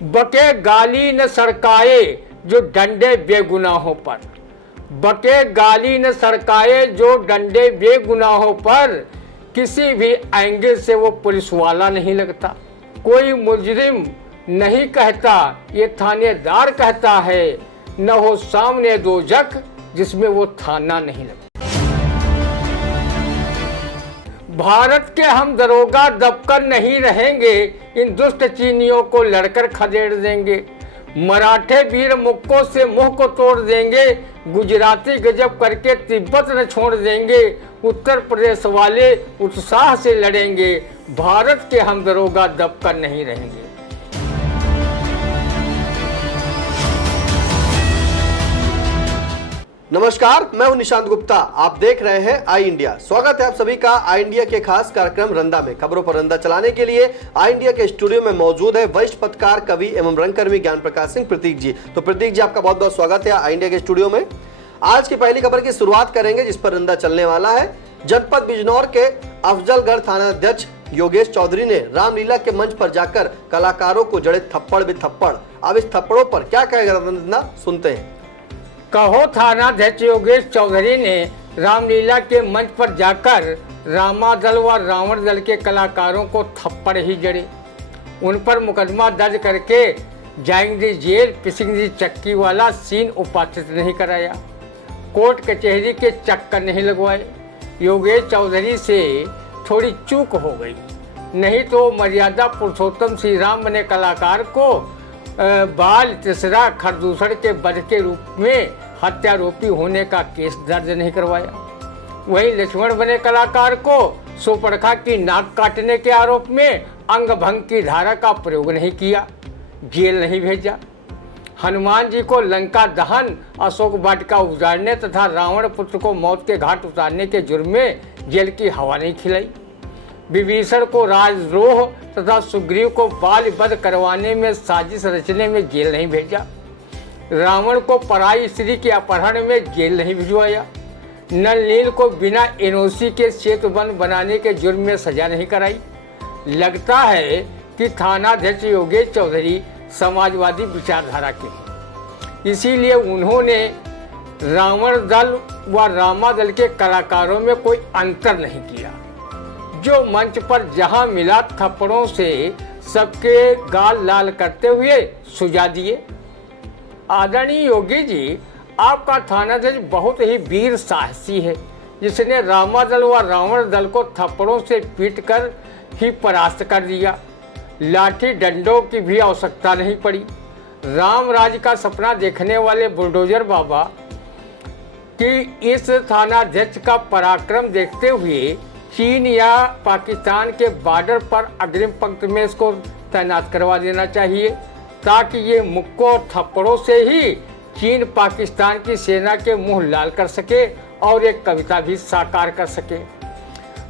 बके गाली न सरकाए जो डंडे बेगुनाहों पर, बके गाली न सरकाए जो डंडे बेगुनाहों पर, किसी भी एंगल से वो पुलिस वाला नहीं लगता। कोई मुजरिम नहीं कहता, ये थानेदार कहता है, न हो सामने दोजख जिसमें वो थाना नहीं लगता। भारत के हम दरोगा दबकर नहीं रहेंगे, इन दुष्ट चीनियों को लड़कर खदेड़ देंगे। मराठे वीर मुक्कों से मुंह को तोड़ देंगे, गुजराती गजब करके तिब्बत न छोड़ देंगे। उत्तर प्रदेश वाले उत्साह से लड़ेंगे, भारत के हम दरोगा दबकर नहीं रहेंगे। नमस्कार, मैं हूं निशांत गुप्ता। आप देख रहे हैं आई इंडिया। स्वागत है आप सभी का आई इंडिया के खास कार्यक्रम रंदा में। खबरों पर रंदा चलाने के लिए आई इंडिया के स्टूडियो में मौजूद है वरिष्ठ पत्रकार, कवि एवं रंगकर्मी ज्ञान प्रकाश सिंह प्रतीक जी। तो प्रतीक जी, आपका बहुत बहुत स्वागत है आई इंडिया के स्टूडियो में। आज की पहली खबर की शुरुआत करेंगे जिस पर रंदा चलने वाला है। जनपद बिजनौर के अफजलगढ़ थाना अध्यक्ष योगेश चौधरी ने रामलीला के मंच पर जाकर कलाकारों को जड़े थप्पड़ भी थप्पड़। अब इस थप्पड़ों पर क्या कहेगा रंदा, सुनते हैं। कहो थानाध्यक्ष योगेश चौधरी ने रामलीला के मंच पर जाकर रामादल व रावण दल के कलाकारों को थप्पड़ ही जड़े। उन पर मुकदमा दर्ज करके जाएंगे जेल, पिसेंगे चक्की वाला सीन उपाचित नहीं कराया, कोर्ट कचहरी के चक्कर नहीं लगवाए। योगेश चौधरी से थोड़ी चूक हो गई, नहीं तो मर्यादा पुरुषोत्तम श्री राम बने कलाकार को बाल तीसरा खरदूसड़ के वध के रूप में हत्यारोपी होने का केस दर्ज नहीं करवाया। वहीं लक्ष्मण बने कलाकार को सुपरखा की नाक काटने के आरोप में अंग भंग की धारा का प्रयोग नहीं किया, जेल नहीं भेजा। हनुमान जी को लंका दहन, अशोक वाटिका उजाड़ने तथा रावण पुत्र को मौत के घाट उतारने के जुर्म में जेल की हवा नहीं खिलाई। विभीषण को राजद्रोह तथा सुग्रीव को बाल वध करवाने में साजिश रचने में जेल नहीं भेजा। रावण को पराई स्त्री के अपहरण में जेल नहीं भिजवाया। नल नील को बिना एनओसी के सेतुबंध बनाने के जुर्म में सजा नहीं कराई। लगता है कि थानाध्यक्ष योगेश चौधरी समाजवादी विचारधारा के हैं, इसीलिए उन्होंने रावण दल व रामा दल के कलाकारों में कोई अंतर नहीं किया। जो मंच पर जहां मिला थप्पड़ों से सबके गाल लाल करते हुए सुझा दिए। आदरणीय योगी जी, आपका थानाध्यक्ष बहुत ही वीर साहसी है, जिसने रामादल व रावण दल को थप्पड़ों से पीटकर ही परास्त कर दिया। लाठी डंडों की भी आवश्यकता नहीं पड़ी। राम राज्य का सपना देखने वाले बुलडोजर बाबा की इस थानाध्यक्ष का पराक्रम देखते हुए चीन या पाकिस्तान के बॉर्डर पर अग्रिम पंक्ति में इसको तैनात करवा देना चाहिए, ताकि ये मुक्कों और थप्पड़ों से ही चीन पाकिस्तान की सेना के मुंह लाल कर सके और एक कविता भी साकार कर सके।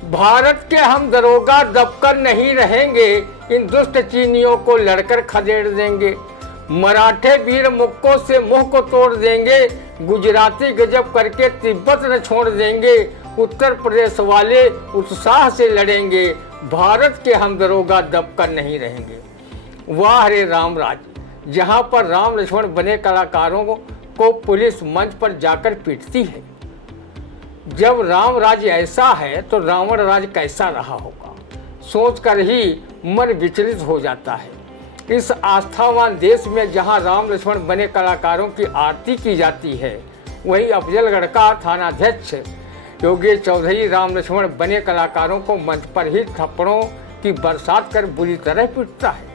भारत के हम दरोगा दबकर नहीं रहेंगे, इन दुष्ट चीनियों को लड़कर खदेड़ देंगे। मराठे वीर मुक्कों से मुंह को तोड़ देंगे, गुजराती गजब करके तिब्बत न छोड़ देंगे। उत्तर प्रदेश वाले उत्साह से लड़ेंगे, भारत के हम दरोगा दबकर नहीं रहेंगे। वाह रे राम राज्य, जहां पर राम लक्ष्मण बने कलाकारों को पुलिस मंच पर जाकर पीटती है। जब राम राज्य ऐसा है तो रावण राज्य कैसा रहा होगा, सोचकर ही मन विचलित हो जाता है। इस आस्थावान देश में जहां राम लक्ष्मण बने कलाकारों की आरती की जाती है, वहीं अफजलगढ़ का थानाध्यक्ष योगेश चौधरी राम लक्ष्मण बने कलाकारों को मंच पर ही थप्पड़ों की बरसात कर बुरी तरह पीटता है।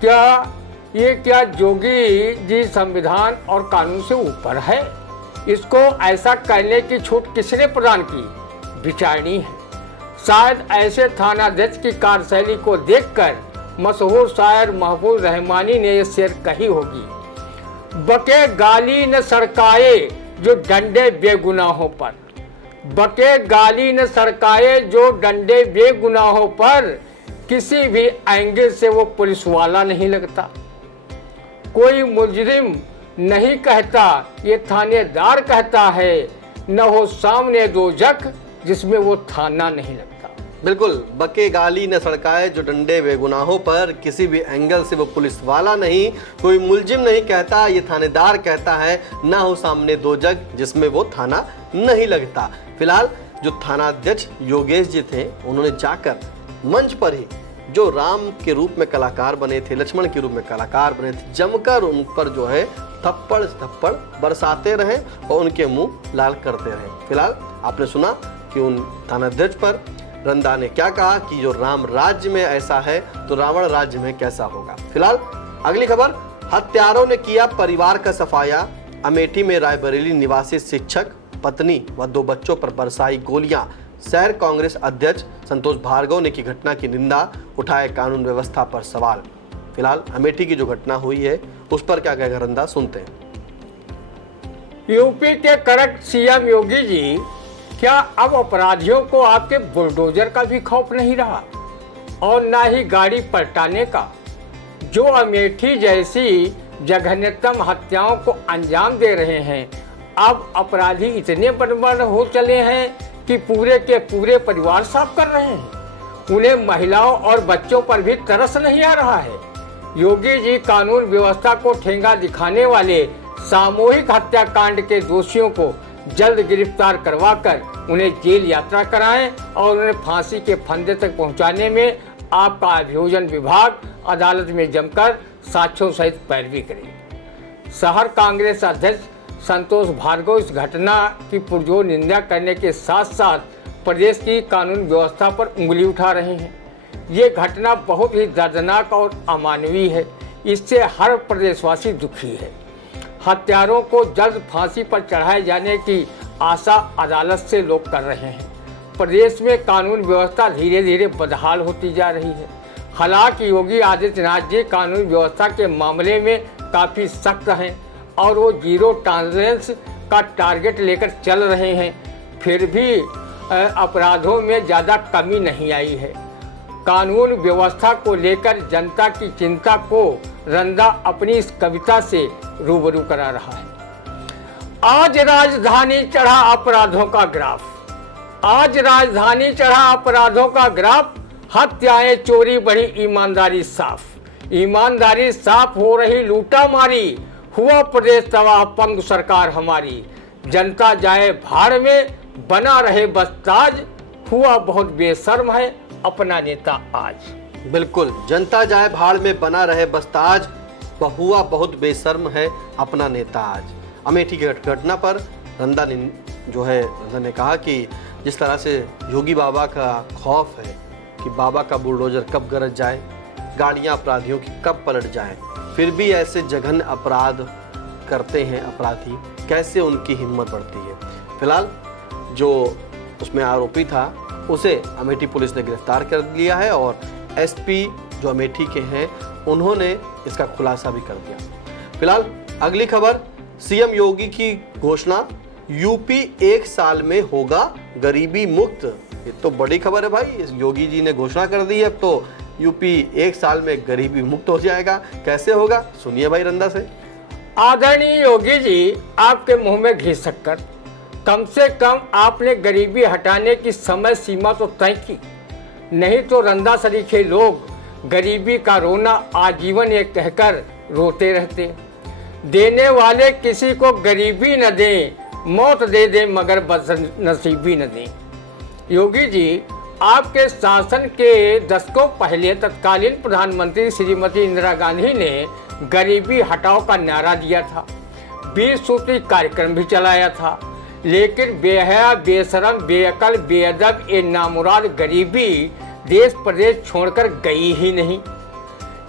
क्या जोगी जी संविधान और कानून से ऊपर है? इसको ऐसा करने की छूट किसने प्रदान की? विचारणी है। शायद ऐसे थानाध्यक्ष की कार्यशैली को देखकर मशहूर शायर महफूज रहमानी ने यह शेर कही होगी, बके गाली न सरकाए जो डंडे बेगुनाहों पर, बके गाली न सरकाए जो डंडे बेगुनाहों पर, किसी भी एंगल से वो पुलिस वाला नहीं लगता। कोई मुजरिम नहीं कहता, ये थानेदार कहता है, न हो सामने दोजख जिसमें वो थाना नहीं लगता। बिल्कुल, बके गाली न सड़काए जो डंडे बेगुनाहों पर, किसी भी एंगल से वो पुलिस वाला नहीं, कोई मुलजिम नहीं कहता, ये थानेदार कहता है, ना हो सामने दो जग जिसमें वो थाना नहीं लगता। फिलहाल जो थानाध्यक्ष योगेश जी थे, उन्होंने जाकर मंच पर ही जो राम के रूप में कलाकार बने थे, लक्ष्मण के रूप में कलाकार बने थे, जमकर उन पर जो है थप्पड़ बरसाते रहे और उनके मुंह लाल करते रहे। फिलहाल आपने सुना कि उन थानाध्यक्ष पर रंदा ने क्या कहा कि जो राम राज्य में ऐसा है तो रावण राज्य में कैसा होगा। फिलहाल अगली खबर, हत्यारों ने किया परिवार का सफाया। अमेठी में रायबरेली निवासी शिक्षक, पत्नी व 2 बच्चों पर बरसाई गोलियां। शहर कांग्रेस अध्यक्ष संतोष भार्गव ने की घटना की निंदा, उठाए कानून व्यवस्था पर सवाल। फिलहाल अमेठी की जो घटना हुई है उस पर क्या कहेगा रंदा, सुनते हैं। यूपी के करप्ट सीएम योगी जी, क्या अब अपराधियों को आपके बुलडोजर का भी खौफ नहीं रहा और ना ही गाड़ी पलटाने का? जो अमेठी जैसी जघन्यतम हत्याओं को अंजाम दे रहे हैं, अब अपराधी इतने बर्बाद हो चले हैं कि पूरे के पूरे परिवार साफ कर रहे हैं। उन्हें महिलाओं और बच्चों पर भी तरस नहीं आ रहा है। योगी जी कानून व्यवस्था को ठेंगा दिखाने वाले सामूहिक हत्याकांड के दोषियों को जल्द गिरफ्तार करवाकर उन्हें जेल यात्रा कराएं और उन्हें फांसी के फंदे तक पहुंचाने में आपका अभियोजन विभाग अदालत में जमकर साक्ष्यों सहित पैरवी करे। शहर कांग्रेस अध्यक्ष संतोष भार्गव इस घटना की पुरजोर निंदा करने के साथ साथ प्रदेश की कानून व्यवस्था पर उंगली उठा रहे हैं। ये घटना बहुत ही दर्दनाक और अमानवीय है। इससे हर प्रदेशवासी दुखी है। हत्यारों को जल्द फांसी पर चढ़ाए जाने की आशा अदालत से लोग कर रहे हैं। प्रदेश में कानून व्यवस्था धीरे धीरे बदहाल होती जा रही है। हालांकि योगी आदित्यनाथ जी कानून व्यवस्था के मामले में काफ़ी सख्त हैं और वो जीरो टॉलरेंस का टारगेट लेकर चल रहे हैं, फिर भी अपराधों में ज़्यादा कमी नहीं आई है। कानून व्यवस्था को लेकर जनता की चिंता को रंदा अपनी इस कविता से रूबरू करा रहा है। आज राजधानी चढ़ा अपराधों का ग्राफ, आज राजधानी चढ़ा अपराधों का ग्राफ, हत्याएं चोरी बढ़ी ईमानदारी साफ, ईमानदारी साफ हो रही लूटा मारी, हुआ प्रदेश तबाह पंग सरकार हमारी, जनता जाए भाड़ में बना रहे बस ताज, हुआ बहुत बेशर्म है अपना नेता आज। बिल्कुल, जनता जाए भाड़ में बना रहे बस ताज, हुआ बहुत बेशर्म है अपना नेता आज। अमेठी की घटना पर रंदा ने कहा कि जिस तरह से योगी बाबा का खौफ है कि बाबा का बुलडोजर कब गरज जाए, गाड़ियां अपराधियों की कब पलट जाएं, फिर भी ऐसे जघन्य अपराध करते हैं अपराधी, कैसे उनकी हिम्मत बढ़ती है। फिलहाल जो उसमें आरोपी था उसे अमेठी पुलिस ने गिरफ्तार कर लिया है और एसपी जो अमेठी के हैं उन्होंने इसका खुलासा भी कर दिया। फिलहाल अगली खबर, सीएम योगी की घोषणा, यूपी 1 साल में होगा गरीबी मुक्त। ये तो बड़ी खबर है भाई, योगी जी ने घोषणा कर दी है, अब तो यूपी 1 साल में गरीबी मुक्त हो जाएगा। कैसे होगा, सुनिए भाई रंदा से। आदरणीय योगी जी, आपके मुंह में घी शक्कर, कम से कम आपने गरीबी हटाने की समय सीमा तो तय की, नहीं तो रंदा सरीखे लोग गरीबी का रोना आजीवन ये कहकर रोते रहते। देने वाले किसी को गरीबी न दें, मौत दे दे मगर बदनसीबी न दें। योगी जी, आपके शासन के दशकों पहले तत्कालीन प्रधानमंत्री श्रीमती इंदिरा गांधी ने गरीबी हटाओ का नारा दिया था, 20 सूत्री कार्यक्रम भी चलाया था, लेकिन बेहया, बेशरम, बेअकल, बेअदब ये नामुराद गरीबी देश प्रदेश छोड़कर गई ही नहीं।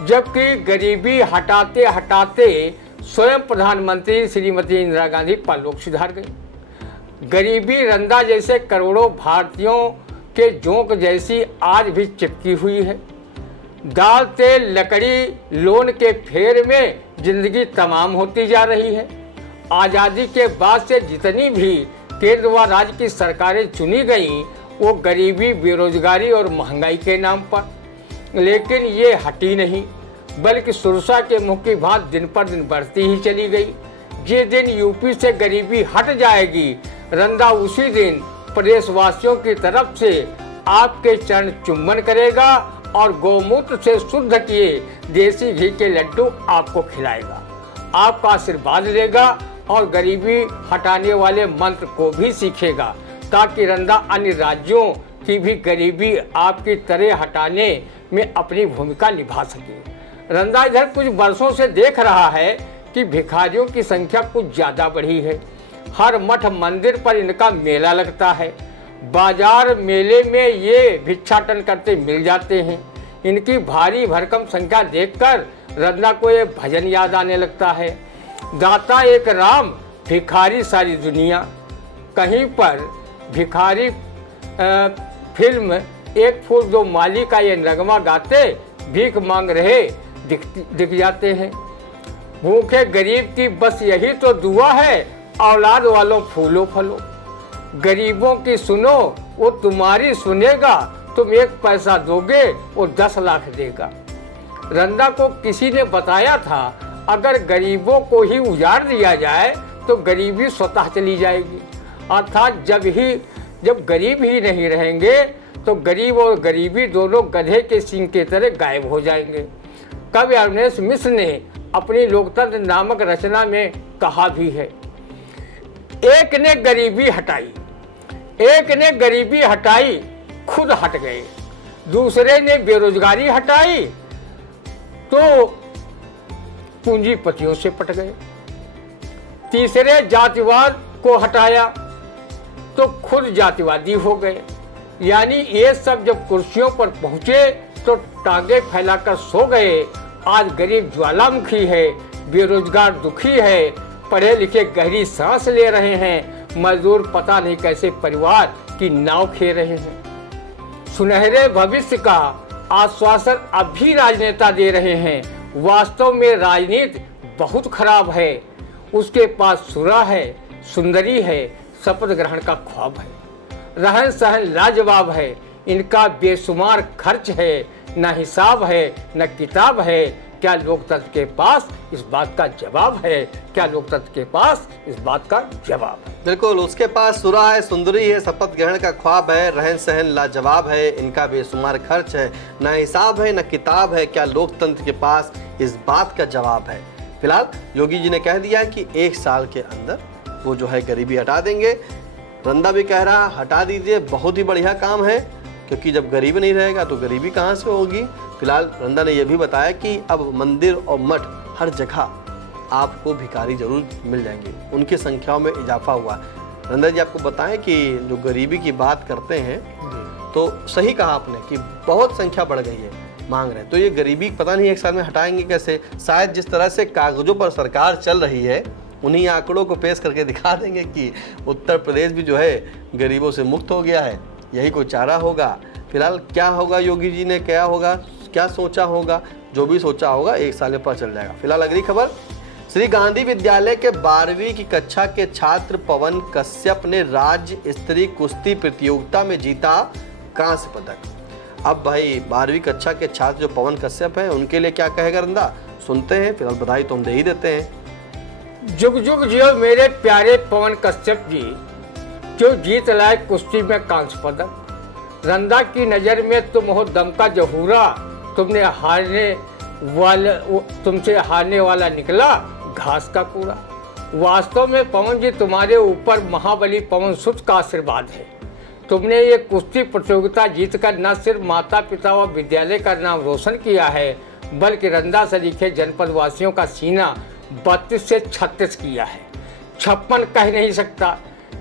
जबकि गरीबी हटाते हटाते स्वयं प्रधानमंत्री श्रीमती इंदिरा गांधी परलोक सिधार गई। गरीबी रंदा जैसे करोड़ों भारतीयों के जोंक जैसी आज भी चिपकी हुई है। दाल तेल लकड़ी लोन के फेर में जिंदगी तमाम होती जा रही है। आज़ादी के बाद से जितनी भी केंद्र व राज्य की सरकारें चुनी गईं वो गरीबी, बेरोजगारी और महंगाई के नाम पर, लेकिन ये हटी नहीं, बल्कि सुरसा के मुंह की भांति दिन पर दिन बढ़ती ही चली गई। जिस दिन यूपी से गरीबी हट जाएगी, रंदा उसी दिन प्रदेशवासियों की तरफ से आपके चरण चुम्बन करेगा और गौमूत्र से शुद्ध किए देसी घी के लड्डू आपको खिलाएगा, आपका आशीर्वाद लेगा और गरीबी हटाने वाले मंत्र को भी सीखेगा, ताकि रंदा अन्य राज्यों की भी गरीबी आपकी तरह हटाने में अपनी भूमिका निभा सके। रंदा इधर कुछ वर्षों से देख रहा है कि भिखारियों की संख्या कुछ ज़्यादा बढ़ी है। हर मठ मंदिर पर इनका मेला लगता है। बाजार मेले में ये भिक्षाटन करते मिल जाते हैं। इनकी भारी भरकम संख्या देखकर रंदा को ये भजन याद आने लगता है, दाता एक राम भिखारी सारी दुनिया। कहीं पर भिखारी फिल्म एक फूल दो माली का ये नगमा गाते भीख मांग रहे दिख जाते हैं। भूखे गरीब की बस यही तो दुआ है, औलाद वालों फूलो फलो। गरीबों की सुनो वो तुम्हारी सुनेगा, तुम 1 पैसा दोगे वो 10 लाख देगा। रंदा को किसी ने बताया था अगर गरीबों को ही उजाड़ दिया जाए तो गरीबी स्वतः चली जाएगी, अर्थात जब गरीब ही नहीं रहेंगे तो गरीब और गरीबी दोनों गधे के सींग की तरह गायब हो जाएंगे। कवि अवनेश मिश्र ने अपनी लोकतंत्र नामक रचना में कहा भी है, एक ने गरीबी हटाई खुद हट गए, दूसरे ने बेरोजगारी हटाई तो पूंजीपतियों से पट गए, तीसरे जातिवाद को हटाया तो खुद जातिवादी हो गए। यानी ये सब जब कुर्सियों पर पहुंचे तो टांगे फैलाकर सो गए। आज गरीब ज्वालामुखी है, बेरोजगार दुखी है, पढ़े लिखे गहरी सांस ले रहे हैं, मजदूर पता नहीं कैसे परिवार की नाव खे रहे हैं। सुनहरे भविष्य का आश्वासन अब भी राजनेता दे रहे हैं। वास्तव में राजनीति बहुत खराब है। उसके पास सुरा है, सुंदरी है, शपथ ग्रहण का ख्वाब है, रहन सहन लाजवाब है, इनका बेशुमार खर्च है, न हिसाब है न किताब है। क्या लोकतंत्र के पास इस बात का जवाब है? क्या लोकतंत्र के पास इस बात का जवाब है? बिल्कुल, उसके पास सुरा है, सुंदरी है, शपथ ग्रहण का ख्वाब है, रहन सहन लाजवाब है, इनका बेशुमार खर्च है, न हिसाब है न किताब है। क्या लोकतंत्र के पास इस बात का जवाब है? फिलहाल योगी जी ने कह दिया कि 1 साल के अंदर वो जो है गरीबी हटा देंगे। रंदा भी कह रहा हटा दीजिए, बहुत ही बढ़िया काम है, क्योंकि जब गरीब नहीं रहेगा तो गरीबी कहाँ से होगी। फिलहाल रंदा ने यह भी बताया कि अब मंदिर और मठ हर जगह आपको भिखारी जरूर मिल जाएंगे, उनकी संख्याओं में इजाफा हुआ। रंदा जी आपको बताएं कि जो गरीबी की बात करते हैं तो सही कहा आपने कि बहुत संख्या बढ़ गई है, मांग रहे हैं। तो ये गरीबी पता नहीं 1 साल में हटाएंगे कैसे? शायद जिस तरह से कागजों पर सरकार चल रही है उन्हीं आंकड़ों को पेश करके दिखा देंगे कि उत्तर प्रदेश भी जो है गरीबों से मुक्त हो गया है, यही कोई चारा होगा। फिलहाल क्या होगा, योगी जी ने क्या होगा, क्या सोचा होगा, जो भी सोचा होगा 1 साल में पता चल जाएगा। फिलहाल अगली खबर, श्री गांधी विद्यालय के 12वीं की कक्षा के छात्र पवन कश्यप ने राज्य स्तरीय कुश्ती प्रतियोगिता में जीता कांस्य पदक। अब भाई 12वीं कक्षा के छात्र जो पवन कश्यप हैं उनके लिए क्या कहेगा रंदा, सुनते हैं। फिलहाल बधाई तो हम दे ही देते हैं। जुग जुग जियो मेरे प्यारे पवन कश्यप जी, जो जीत लाए कुश्ती में कांस्य पदक। रंदा की नज़र में तुम हो दम का जहूरा, तुमसे हारने वाला निकला घास का कूड़ा। वास्तव में पवन जी तुम्हारे ऊपर महाबली पवन सुत का आशीर्वाद है। तुमने ये कुश्ती प्रतियोगिता जीतकर न सिर्फ माता पिता व विद्यालय का नाम रोशन किया है, बल्कि रंदा सरीखे जनपद वासियों का सीना 32 से 36 किया है। 56 कह नहीं सकता,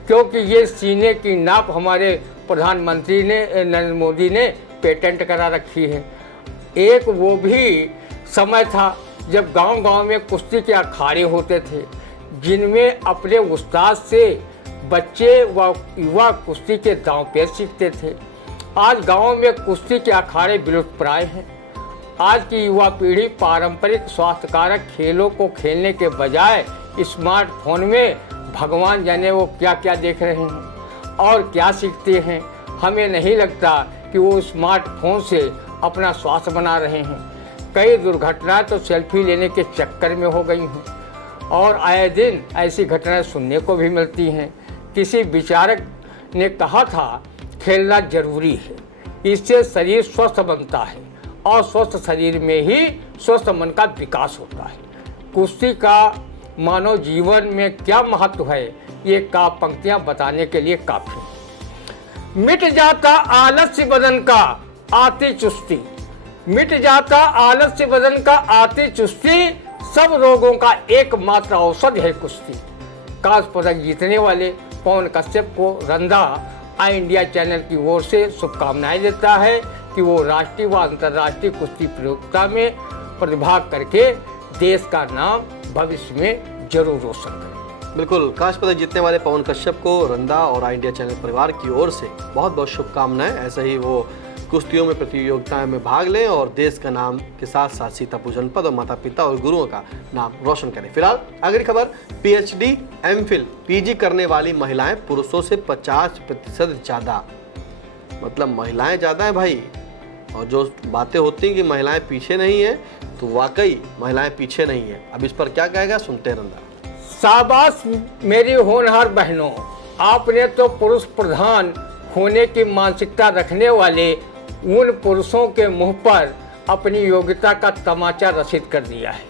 क्योंकि ये सीने की नाप हमारे प्रधानमंत्री ने नरेंद्र मोदी ने पेटेंट करा रखी है। एक वो भी समय था जब गांव-गांव में कुश्ती के अखाड़े होते थे, जिनमें अपने उस्ताद से बच्चे व युवा कुश्ती के दांव पेच सीखते थे। आज गांव में कुश्ती के अखाड़े विलुप्तप्राय हैं। आज की युवा पीढ़ी पारंपरिक स्वास्थ्यकारक खेलों को खेलने के बजाय स्मार्टफोन में भगवान जाने वो क्या क्या देख रहे हैं और क्या सीखते हैं। हमें नहीं लगता कि वो स्मार्टफोन से अपना स्वास्थ्य बना रहे हैं। कई दुर्घटनाएं तो सेल्फी लेने के चक्कर में हो गई हैं और आए दिन ऐसी घटनाएं सुनने को भी मिलती हैं। किसी विचारक ने कहा था खेलना जरूरी है, इससे शरीर स्वस्थ बनता है और स्वस्थ शरीर में ही स्वस्थ मन का विकास होता है। कुश्ती का मानव जीवन में क्या महत्व है, ये का पंक्तियां बताने के लिए काफी है। मिट जाता आलस्य बदन का आती चुस्ती, मिट जाता आलस्य बदन का आती चुस्ती, सब रोगों का एकमात्र औषध है कुश्ती। कांस्य पदक जीतने वाले पवन कश्यप को रंधा आई इंडिया चैनल की ओर से शुभकामनाएं देता है कि वो राष्ट्रीय व अंतर्राष्ट्रीय कुश्ती प्रतियोगिता में प्रतिभाग करके देश का नाम भविष्य में जरूर रोशन करें। बिल्कुल, कांस्य पदक जीतने वाले पवन कश्यप को रंधा और आई इंडिया चैनल परिवार की ओर से बहुत बहुत शुभकामनाएं। ऐसे ही वो कुश्तियों में प्रतियोगिताएं में भाग लें और देश का नाम के साथ साथ सीतापुर जनपद और माता पिता और गुरुओं का नाम रोशन करें। फिलहाल अगली खबर, पीएचडी, एमफिल, पीजी करने वाली महिलाएं पुरुषों से 50% ज़्यादा, मतलब महिलाएं ज़्यादा हैं भाई। और जो बातें होती हैं कि महिलाएं पीछे नहीं हैं, तो वाकई महिलाएं पीछे नहीं हैं। अब इस पर क्या कहेगा, सुनते हैं रंधा। शाबाश मेरी होनहार बहनों, आपने तो पुरुष प्रधान होने की मानसिकता रखने वाले उन पुरुषों के मुंह पर अपनी योग्यता का तमाचा रसीद कर दिया है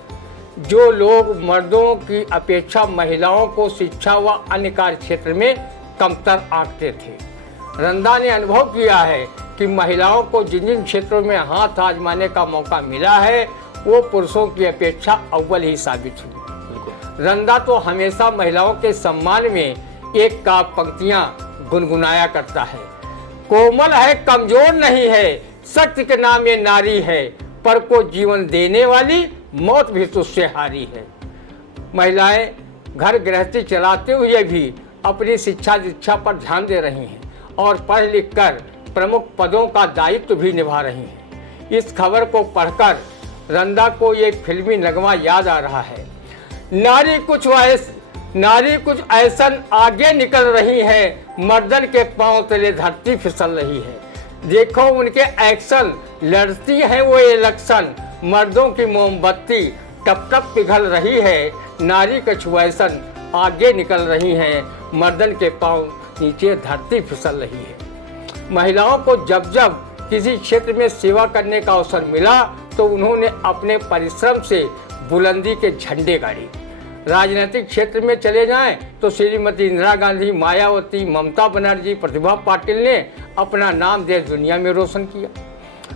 जो लोग मर्दों की अपेक्षा महिलाओं को शिक्षा व अन्य कार्य क्षेत्र में कमतर आंकते थे। रंधा ने अनुभव किया है कि महिलाओं को जिन जिन क्षेत्रों में हाथ आजमाने का मौका मिला है वो पुरुषों की अपेक्षा अव्वल ही साबित हुई। रंधा तो हमेशा महिलाओं के सम्मान में एक का पंक्तियां गुनगुनाया करता है। कोमल है, कमजोर नहीं है, सत्य के नाम ये नारी है, पर को जीवन देने वाली मौत भी तुझसे हारी है। महिलाएं घर गृहस्थी चलाते हुए भी अपनी शिक्षा दीक्षा पर ध्यान दे रही हैं और पढ़ लिख कर प्रमुख पदों का दायित्व भी निभा रही हैं। इस खबर को पढ़कर रंधा को ये फिल्मी नगमा याद आ रहा है। नारी कुछ ऐसन आगे निकल रही है, मर्दन के पांव तले धरती फिसल रही है। देखो उनके एक्शन, लड़ती है वो इलेक्शन, मर्दों की मोमबत्ती टप टप पिघल रही है। नारी कुछ ऐसन आगे निकल रही है, मर्दन के पांव नीचे धरती फिसल रही है। महिलाओं को जब जब किसी क्षेत्र में सेवा करने का अवसर मिला तो उन्होंने अपने परिश्रम से बुलंदी के झंडे गाड़े। राजनीतिक क्षेत्र में चले जाएं तो श्रीमती इंदिरा गांधी, मायावती, ममता बनर्जी, प्रतिभा पाटिल ने अपना नाम देश दुनिया में रोशन किया।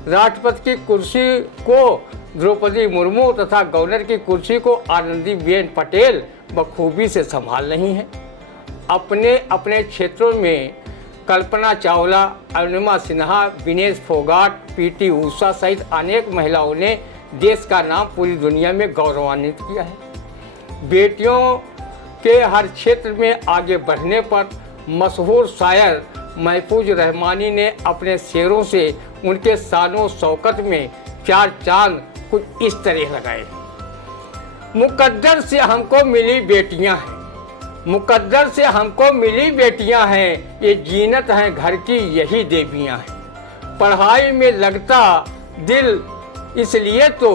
राष्ट्रपति की कुर्सी को द्रौपदी मुर्मू तथा गवर्नर की कुर्सी को आनंदीबेन पटेल बखूबी से संभाल रही हैं। अपने अपने क्षेत्रों में कल्पना चावला, अरुणिमा सिन्हा, विनेश फोगाट, पीटी ऊषा सहित अनेक महिलाओं ने देश का नाम पूरी दुनिया में गौरवान्वित किया है। बेटियों के हर क्षेत्र में आगे बढ़ने पर मशहूर शायर महफूज रहमानी ने अपने शेरों से उनके शानो शौकत में चार चांद कुछ इस तरह लगाए। मुकद्दर से हमको मिली बेटियां हैं, मुकद्दर से हमको मिली बेटियां हैं, ये जीनत हैं घर की यही देवियां हैं। पढ़ाई में लगता दिल इसलिए तो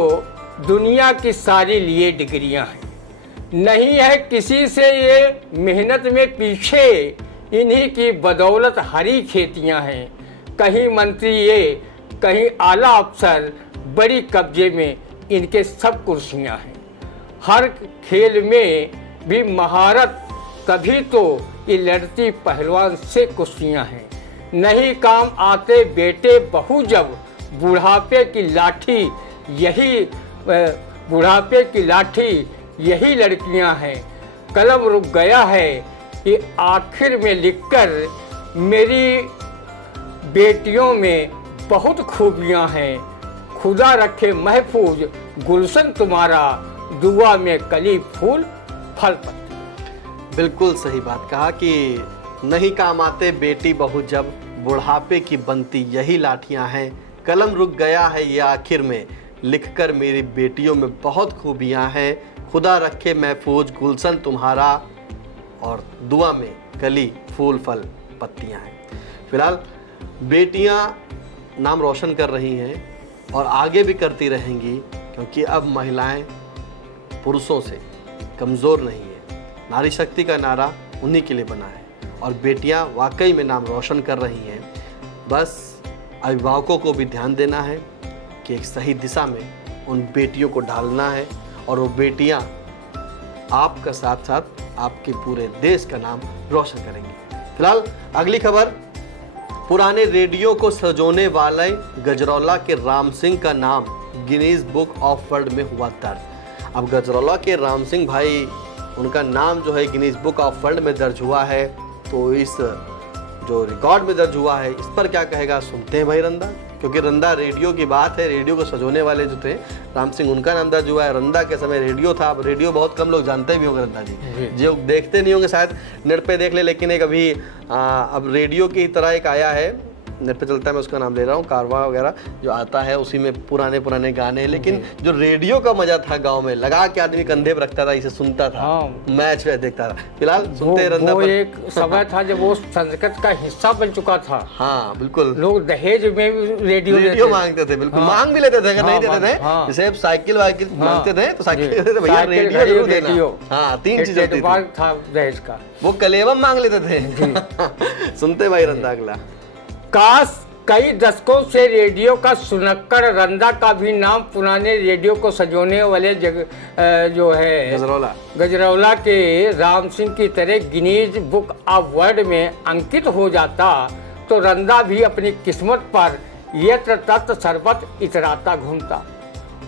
दुनिया की सारी लिए डिग्रियां हैं। नहीं है किसी से ये मेहनत में पीछे, इन्हीं की बदौलत हरी खेतियां हैं। कहीं मंत्री ये, कहीं आला अफसर, बड़ी कब्जे में इनके सब कुर्सियां हैं। हर खेल में भी महारत, तभी तो ये लड़ती पहलवान से कुश्तियां हैं। नहीं काम आते बेटे बहू जब, बुढ़ापे की लाठी यही लड़कियां हैं। कलम रुक गया है कि आखिर में लिखकर मेरी बेटियों में बहुत खूबियां हैं। खुदा रखे महफूज गुलशन तुम्हारा, दुआ में कली फूल फल पत्ती। बिल्कुल सही बात कहा कि नहीं काम आते बेटी बहू जब, बुढ़ापे की बनती यही लाठियां हैं। कलम रुक गया है ये आखिर में, लिखकर मेरी बेटियों में बहुत खूबियां हैं। खुदा रखे महफूज गुलशन तुम्हारा, और दुआ में कली फूल फल पत्तियां हैं। फिलहाल बेटियां नाम रोशन कर रही हैं और आगे भी करती रहेंगी, क्योंकि अब महिलाएं पुरुषों से कमज़ोर नहीं है। नारी शक्ति का नारा उन्हीं के लिए बना है और बेटियां वाकई में नाम रोशन कर रही हैं। बस अभिभावकों को भी ध्यान देना है कि एक सही दिशा में उन बेटियों को ढालना है और वो बेटियां आपका साथ साथ आपके पूरे देश का नाम रोशन करेंगी। फिलहाल अगली खबर, पुराने रेडियो को सजोने वाले गजरौला के राम सिंह का नाम गिनीज बुक ऑफ वर्ल्ड में हुआ दर्ज। अब गजरौला के राम सिंह भाई, उनका नाम जो है गिनीज बुक ऑफ वर्ल्ड में दर्ज हुआ है, तो इस जो रिकॉर्ड में दर्ज हुआ है इस पर क्या कहेगा, सुनते हैं भाई रंदा। क्योंकि रंदा रेडियो की बात है, रेडियो को सजोने वाले जो थे राम सिंह, उनका नाम दर्ज हुआ है। रंदा के समय रेडियो था, अब रेडियो बहुत कम लोग जानते भी होंगे रंदा जी, जो देखते नहीं होंगे शायद नेट पे देख ले, लेकिन एक अभी अब रेडियो की तरह एक आया है, नेट पे चलता है, मैं उसका नाम ले रहा हूँ, कारवा वगैरह जो आता है, उसी में पुराने पुराने गाने। लेकिन जो रेडियो का मजा था गांव में, लगा के आदमी कंधे पर रखता था, इसे सुनता था, मैच वैच देखता था। फिलहाल सुनते रंदा वो एक समय था जब वो संस्कृत का हिस्सा बन चुका था। हाँ बिल्कुल, लोग दहेज में भी रेडियो मांगते थे, बिल्कुल मांग भी लेते थे, अगर नहीं देते थे जैसे साइकिल वाइकिल मांगते थे तो साइकिल देते थे, भैया रेडियो जरूर देना। हाँ, 3 चीज होती थी, था दहेज का, वो कलेवम मांग लेते थे। सुनते भाई रंदा अगला, काश कई दशकों से रेडियो का सुनक्कड़ रंदा का भी नाम पुराने रेडियो को सजोने वाले जो है गजरौला के राम सिंह की तरह गिनीज बुक ऑफ वर्ल्ड में अंकित हो जाता, तो रंदा भी अपनी किस्मत पर यत्र तत्र सर्वत्र इतराता घूमता।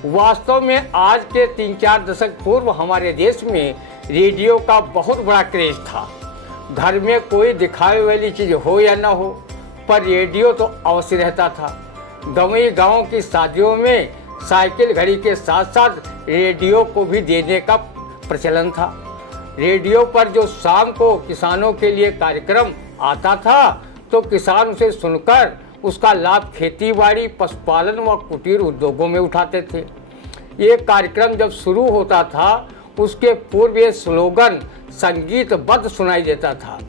वास्तव में आज के 3-4 दशक पूर्व हमारे देश में रेडियो का बहुत बड़ा क्रेज था। घर में कोई दिखावे वाली चीज़ हो या ना हो, पर रेडियो तो अवश्य रहता था। गंवई गांव की शादियों में साइकिल घड़ी के साथ साथ रेडियो को भी देने का प्रचलन था। रेडियो पर जो शाम को किसानों के लिए कार्यक्रम आता था, तो किसान उसे सुनकर उसका लाभ खेती बाड़ी, पशुपालन व कुटीर उद्योगों में उठाते थे। ये कार्यक्रम जब शुरू होता था, उसके पूर्व ये स्लोगन संगीतबद्ध सुनाई देता था,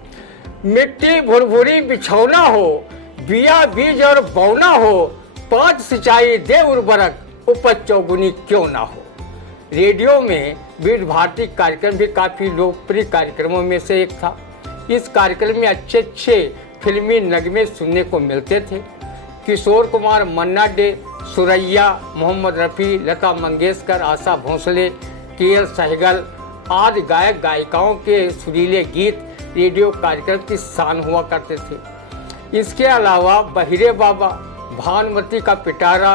मिट्टी भुरभुरी बिछौना हो, बिया बीज और बौना हो, 5 सिंचाई दे उर्वरक, उपज चौगुनी क्यों ना हो। रेडियो में विविध भारती कार्यक्रम भी काफ़ी लोकप्रिय कार्यक्रमों में से एक था। इस कार्यक्रम में अच्छे फिल्मी नगमे सुनने को मिलते थे। किशोर कुमार, मन्ना डे, सुरैया, मोहम्मद रफ़ी, लता मंगेशकर, आशा भोसले, के.एल. सहगल आदि गायक गायिकाओं के सुरीले गीत रेडियो कार्यक्रम की शान हुआ करते थे। इसके अलावा बहिरे बाबा, भानुमती का पिटारा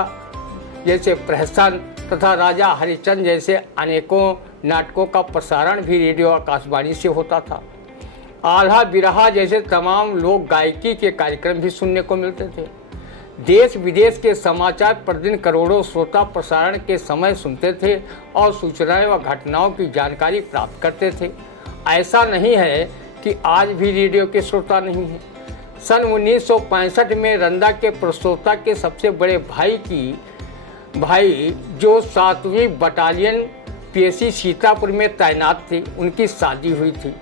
जैसे प्रहसन तथा राजा हरिचंद जैसे अनेकों नाटकों का प्रसारण भी रेडियो आकाशवाणी से होता था। आल्हा बिरहा जैसे तमाम लोक गायकी के कार्यक्रम भी सुनने को मिलते थे। देश विदेश के समाचार प्रतिदिन करोड़ों श्रोता प्रसारण के समय सुनते थे और सूचनाएं व घटनाओं की जानकारी प्राप्त करते थे। ऐसा नहीं है कि आज भी रेडियो के श्रोता नहीं हैं। सन 1965 में रंदा के प्रश्रोता के सबसे बड़े भाई जो 7वीं बटालियन पीएसी सीतापुर में तैनात थे, उनकी शादी हुई थी।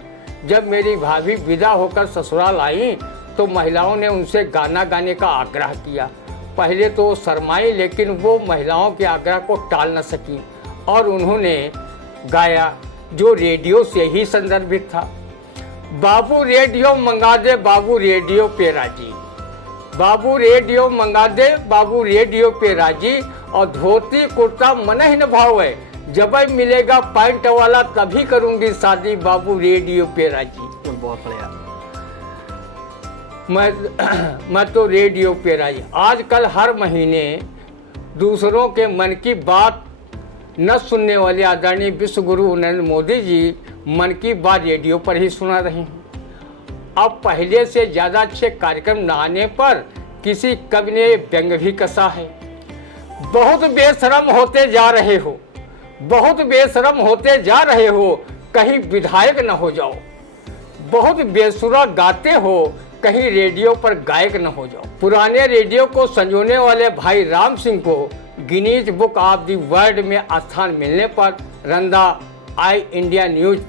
जब मेरी भाभी विदा होकर ससुराल आई, तो महिलाओं ने उनसे गाना गाने का आग्रह किया। पहले तो वो शर्माई, लेकिन वो महिलाओं के आग्रह को टाल न सकी और उन्होंने गाया, जो रेडियो से ही संदर्भित था। बाबू रेडियो मंगा दे, बाबू रेडियो पे राजी, बाबू रेडियो मंगा दे, बाबू रेडियो पे राजी, और धोती कुर्ता मन ही न भावे, जब मिलेगा पैंट वाला तभी करूंगी शादी, बाबू रेडियो पे राजी। बहुत बढ़िया। मैं तो रेडियो पे राजी। आजकल हर महीने दूसरों के मन की बात न सुनने वाले आदरणीय विश्व गुरु नरेंद्र मोदी जी मन की बात रेडियो पर ही सुना रहे हैं। अब पहले से ज़्यादा अच्छे कार्यक्रम न आने पर किसी कवि ने व्यंग भी कसा है, बहुत बेशरम होते जा रहे हो, बहुत बेशरम होते जा रहे हो, कहीं विधायक न हो जाओ, बहुत बेसुरा गाते हो, कहीं रेडियो पर गायक न हो जाओ। पुराने रेडियो को संजोने वाले भाई राम सिंह को Guinness book of the world में स्थान मिलने पर रंदा आई इंडिया न्यूज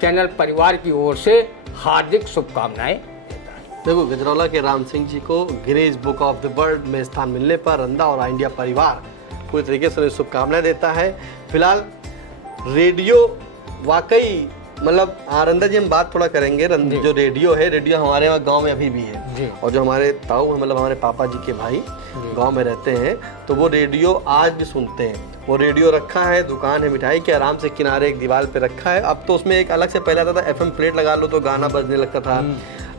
चैनल परिवार की ओर से हार्दिक शुभकामनाएं देता है। देखो, गजरौला के राम सिंह जी को Guinness book of the world में स्थान मिलने पर रंदा और आई इंडिया परिवार पूरी तरीके से शुभकामनाएं देता है। फिलहाल रेडियो वाकई मतलब रंदा जी हम बात थोड़ा करेंगे। जो रेडियो है, रेडियो हमारे यहाँ गांव में अभी भी है, और जो हमारे ताऊ मतलब हमारे पापा जी के भाई गांव में रहते हैं, तो वो रेडियो आज भी सुनते हैं। वो रेडियो रखा है, दुकान है मिठाई के, आराम से किनारे एक दीवार पे रखा है। अब तो उसमें एक अलग से पहले आता था एफएम प्लेट लगा लो तो गाना बजने लगता था।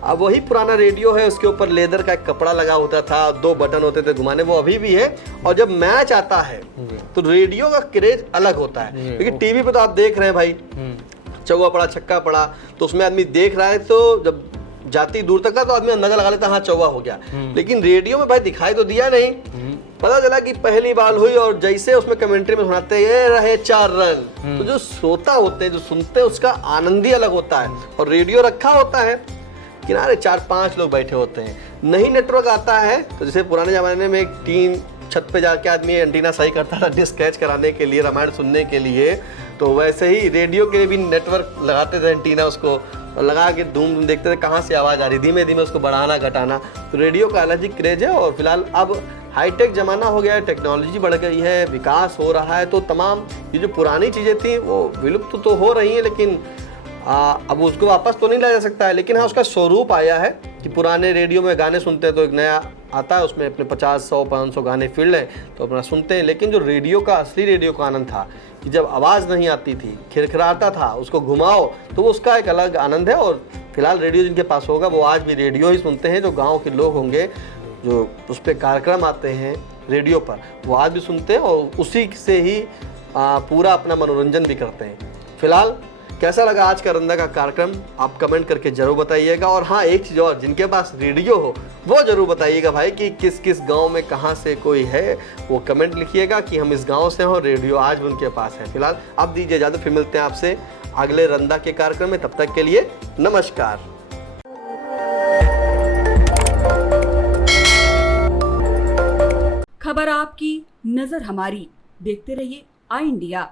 अब वही पुराना रेडियो है, उसके ऊपर लेदर का एक कपड़ा लगा होता था, 2 बटन होते थे घुमाने, वो अभी भी है। और जब मैच आता है तो रेडियो का क्रेज अलग होता है, क्योंकि टीवी पे तो आप देख रहे हैं भाई, चौवा पड़ा छक्का पड़ा, तो उसमें आदमी देख रहा है, तो जब जाती दूर तक था तो आदमी अंदाजा लगा लेता हाँ चौवा हो गया। लेकिन रेडियो में भाई दिखाई तो दिया नहीं, पता चला कि पहली बाल हुई, और जैसे उसमें कमेंट्री में सुनाते ये रहे 4 रन, तो जो श्रोता होते हैं, जो सुनते हैं, उसका आनंद ही अलग होता है। और रेडियो रखा होता है, किनारे 4-5 लोग बैठे होते हैं। नहीं नेटवर्क आता है तो जैसे पुराने जमाने में एक टीन छत पे जाके आदमी एंटीना सही करता था डिस्क कैच कराने के लिए, रामायण सुनने के लिए, तो वैसे ही रेडियो के लिए भी नेटवर्क लगाते थे एंटीना, उसको लगा के धूम देखते थे कहाँ से आवाज़ आ रही, धीमे धीमे उसको बढ़ाना घटाना। तो रेडियो का अलग ही क्रेज है। और फिलहाल अब हाईटेक ज़माना हो गया है, टेक्नोलॉजी बढ़ गई है, विकास हो रहा है, तो तमाम ये जो पुरानी चीज़ें थी वो विलुप्त तो हो रही हैं, लेकिन अब उसको वापस तो नहीं लाया जा सकता है। लेकिन हाँ, उसका स्वरूप आया है कि पुराने रेडियो में गाने सुनते हैं तो एक नया आता है, उसमें अपने 50-100-500 गाने फील्ड हैं तो अपना सुनते हैं। लेकिन जो रेडियो का असली रेडियो का आनंद था कि जब आवाज़ नहीं आती थी, खिरखिराता था, उसको घुमाओ, तो वो उसका एक अलग आनंद है। और फिलहाल रेडियो जिनके पास होगा वो आज भी रेडियो ही सुनते हैं। जो गाँव के लोग होंगे जो उस पर कार्यक्रम आते हैं रेडियो पर, वो आज भी सुनते हैं और उसी से ही पूरा अपना मनोरंजन भी करते हैं। फिलहाल कैसा लगा आज का रंदा का कार्यक्रम, आप कमेंट करके जरूर बताइएगा। और हाँ, एक चीज़ और, जिनके पास रेडियो हो वो जरूर बताइएगा भाई कि किस किस गांव में कहाँ से कोई है, वो कमेंट लिखिएगा कि हम इस गांव से हैं और रेडियो आज भी उनके पास है। फिलहाल अब दीजिए इजाज़त, फिर मिलते हैं आपसे अगले रंदा के कार्यक्रम में। तब तक के लिए नमस्कार। खबर आपकी, नजर हमारी। देखते रहिए आई इंडिया।